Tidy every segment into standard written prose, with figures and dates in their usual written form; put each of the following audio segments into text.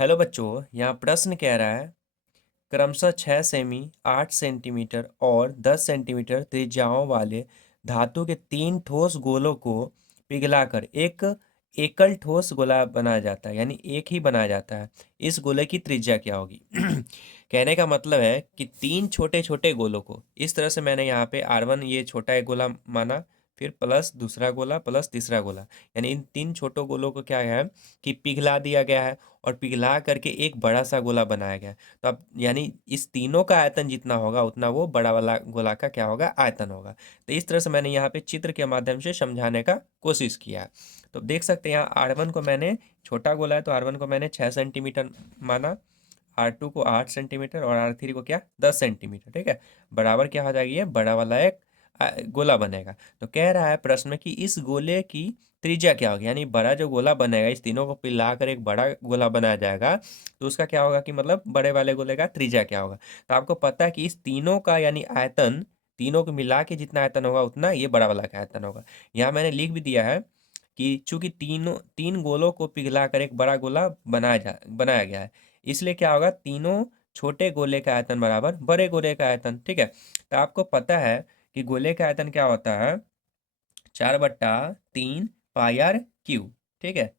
Hello बच्चों, यहाँ प्रश्न कह रहा है क्रमशः 6 सेमी 8 सेंटीमीटर और 10 सेंटीमीटर त्रिज्याओं वाले धातु के 3 ठोस गोलों को पिघलाकर एक एकल ठोस गोला बनाया जाता है, यानी एक ही बनाया जाता है। इस गोले की त्रिज्या क्या होगी? कहने का मतलब है कि 3 छोटे छोटे गोलों को इस तरह से मैंने यहाँ पे R1 ये छोटा एक गोला माना, फिर प्लस दूसरा गोला प्लस तीसरा गोला, यानी इन 3 छोटों गोलों को क्या है कि पिघला दिया गया है और पिघला करके एक बड़ा सा गोला बनाया गया है। तो अब यानी इस तीनों का आयतन जितना होगा उतना वो बड़ा वाला गोला का क्या होगा, आयतन होगा। तो इस तरह से मैंने यहाँ पे चित्र के माध्यम से समझाने का कोशिश किया है। तो देख सकते हैं यहाँ R1 को मैंने, छोटा गोला है तो R1 को मैंने 6 सेंटीमीटर माना, R2 को 8 सेंटीमीटर और R3 को क्या 10 सेंटीमीटर। ठीक है, बराबर क्या हो जाएगी, ये बड़ा वाला एक गोला बनेगा। तो कह रहा है प्रश्न में कि इस गोले की त्रिज्या क्या होगी, यानी बड़ा जो गोला बनेगा, इस तीनों को मिलाकर एक बड़ा गोला बनाया जाएगा, तो उसका क्या होगा कि मतलब बड़े वाले गोले का त्रिज्या क्या होगा। तो आपको पता है कि इस तीनों का यानी आयतन, तीनों को मिला के जितना आयतन होगा उतना ये बड़ा वाला का आयतन होगा। यहाँ मैंने लिख भी दिया है कि चूंकि तीन गोलों को पिघलाकर एक बड़ा गोला बनाया गया है, इसलिए क्या होगा, तीनों छोटे गोले का आयतन बराबर बड़े गोले का आयतन। ठीक है, तो आपको पता है कि गोले का आयतन क्या होता है, 4/3 पाई r क्यूब। ठीक है,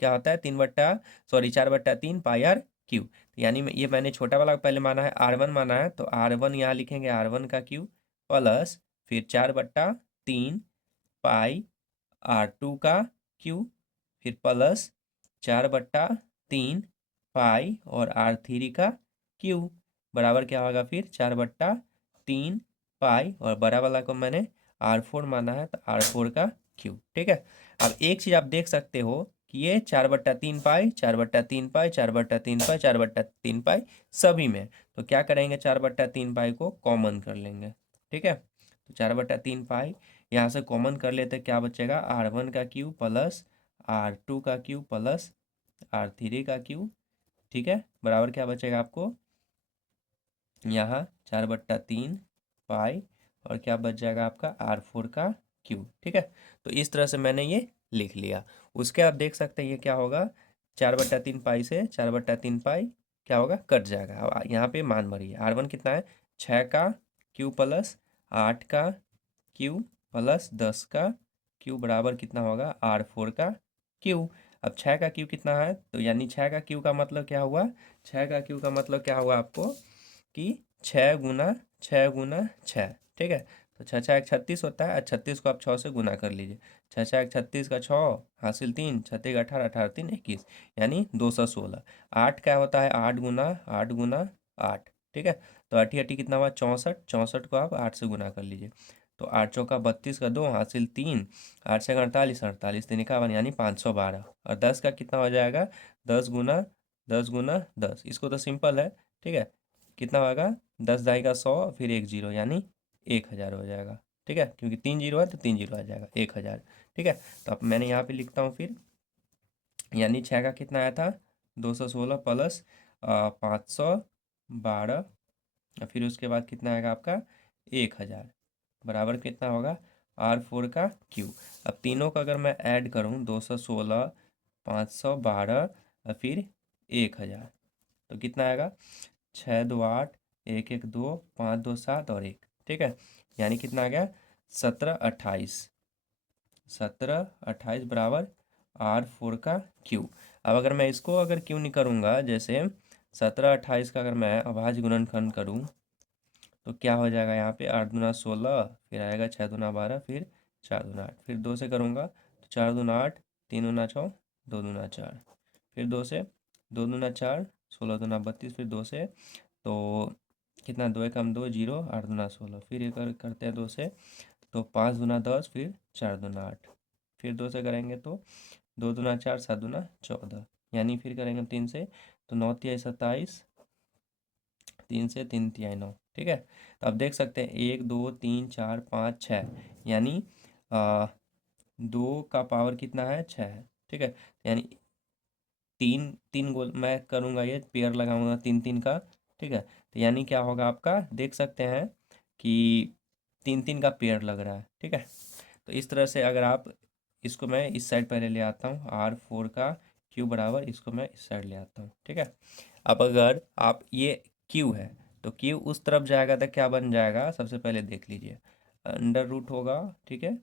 क्या होता है 4/3 पाई r क्यूब। यानी ये मैंने छोटा वाला पहले माना है, R1 माना है, तो R1 यहाँ लिखेंगे, R1 का क्यूब प्लस फिर 4/3 पाई R2 का क्यूब, फिर प्लस 4/3 पाई और R3 का क्यूब बराबर क्या होगा, फिर 4/3 पाई और बड़ा वाला को मैंने R4 माना है तो R4 का क्यूब। ठीक है, अब एक चीज़ आप देख सकते हो कि ये 4/3 पाई 4/3 पाई 4/3 पाई 4/3 पाई सभी में, तो क्या करेंगे, 4/3 पाई को कॉमन कर लेंगे। ठीक है, तो 4/3 पाई यहाँ से कॉमन कर लेते, क्या बचेगा, R1 का क्यूब प्लस R2 का क्यूब प्लस R3 का क्यूब। ठीक है, बराबर क्या बचेगा आपको यहाँ 4/3 पाई और क्या बच जाएगा आपका R4 का क्यूब। ठीक है, तो इस तरह से मैंने ये लिख लिया। उसके आप देख सकते हैं ये क्या होगा, 4/3 पाई से 4/3 पाई क्या होगा, कट जाएगा। अब यहाँ पे मान भरिए, R1 कितना है, 6 का क्यूब प्लस 8 का क्यूब प्लस 10 का क्यूब बराबर कितना होगा, R4 का क्यूब। अब 6 का क्यूब कितना है, तो यानी 6 का क्यूब का मतलब क्या हुआ, 6 का क्यूब का मतलब क्या हुआ आपको कि 6 गुना 6 गुना 6। ठीक है, तो 6 6 1 36 होता है, 36 को आप 6 से गुना कर लीजिए, 6 6 1 36 का 6 हासिल 3, 6 3 18 18 3 21, यानी 216। 8 क्या होता है, 8 गुना 8 गुना 8। ठीक है, तो अठी अठी कितना हुआ, 64, 64 को आप 8 से गुना कर लीजिए, तो 8 चौका 32 का 2 हासिल 3, 8 से 48 48 3 51, यानी 512। और 10 का कितना हो जाएगा, 10 गुना 10 गुना 10, इसको तो सिंपल है। ठीक है, कितना होगा, 10 दाई का 100 फिर एक जीरो, यानी 1000 हो जाएगा। ठीक है, क्योंकि 3 जीरो है तो 3 जीरो आ जाएगा, 1000। ठीक है, तो अब मैंने यहाँ पे लिखता हूँ फिर, यानी 6 का कितना आया था, 216 प्लस 512, और फिर उसके बाद कितना आएगा आपका 1000 बराबर कितना होगा, R4 का क्यूब। अब तीनों का अगर मैं ऐड करूँ, 216 512 और फिर 1000, तो कितना आएगा, 6 2 8 1 1 2 5 2 7 और 1। ठीक है, यानी कितना आ गया, 17 28, 17 28 बराबर R4 का क्यूब। अब अगर मैं इसको अगर क्यों नहीं करूँगा, जैसे 17 28 का अगर मैं अभाज्य गुणनखंड करूँ तो क्या हो जाएगा, यहाँ पे 8 दूना 16, फिर आएगा 6 दूना 12, फिर 4 दूना 8, फिर 2 से करूँगा तो 4 दूना 8, 3 दूना 6, 2 दूना 4, फिर 2 से, 2 दूना 4, 16 दूना 32, फिर 2 से, तो कितना, 2 एकम 2 जीरो, 8 दूना 16, फिर एक करते हैं 2 से, तो 5 दूना 10, फिर 4 दूना 8, फिर 2 से करेंगे तो 2 दूना 4 7 दूना 14, यानी फिर करेंगे 3 से, तो 9 तिहाई 27, 3 से 3 तिहाई 9। ठीक है, तो आप देख सकते हैं 1 2 3 4 5 6, यानी 2 का पावर कितना है, 6 है। ठीक है, यानी तीन तीन गोल मैं करूँगा, ये पेयर लगाऊंगा 3 3 का। ठीक है, तो यानी क्या होगा आपका, देख सकते हैं कि 3 3 का पेयर लग रहा है। ठीक है, तो इस तरह से अगर आप इसको, मैं इस साइड पहले ले आता हूँ, R4 का क्यू बराबर, इसको मैं इस साइड ले आता हूँ, ठीक है। अब अगर आप ये क्यू है तो क्यू उस तरफ जाएगा तो क्या बन जाएगा, सबसे पहले देख लीजिए, अंडर रूट होगा, ठीक है,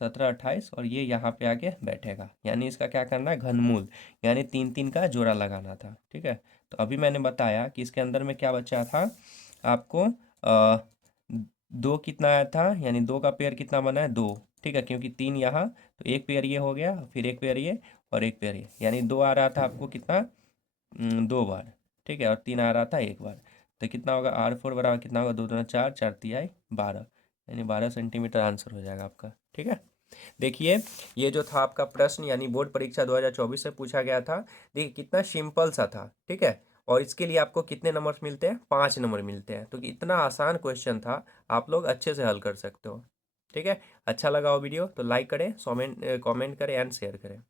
17 28, और ये यहाँ पे आके बैठेगा, यानी इसका क्या करना है, घनमूल, यानी 3 3 का जोड़ा लगाना था, ठीक है। तो अभी मैंने बताया कि इसके अंदर में क्या बचा था आपको, 2 कितना आया था, यानी 2 का पेयर कितना बना है, 2, ठीक है, क्योंकि 3 यहाँ, तो एक पेयर ये हो गया, फिर एक पेयर ये, और एक पेयर ये, यानी 2 आ रहा था आपको कितना, 2 बार, ठीक है, और 3 आ रहा था एक बार। तो कितना होगा, R4 बराबर कितना होगा, 2 दूना 4, 4 तिहाई 12, यानी 12 सेंटीमीटर आंसर हो जाएगा आपका, ठीक है। देखिए, ये जो था आपका प्रश्न, यानी बोर्ड परीक्षा 2024 से पूछा गया था। देखिए कितना सिंपल सा था, ठीक है, और इसके लिए आपको कितने नंबर मिलते हैं, 5 नंबर मिलते हैं। तो इतना आसान क्वेश्चन था, आप लोग अच्छे से हल कर सकते हो, ठीक है। अच्छा लगा हो वीडियो तो लाइक करें, कमेंट करें एंड शेयर करें।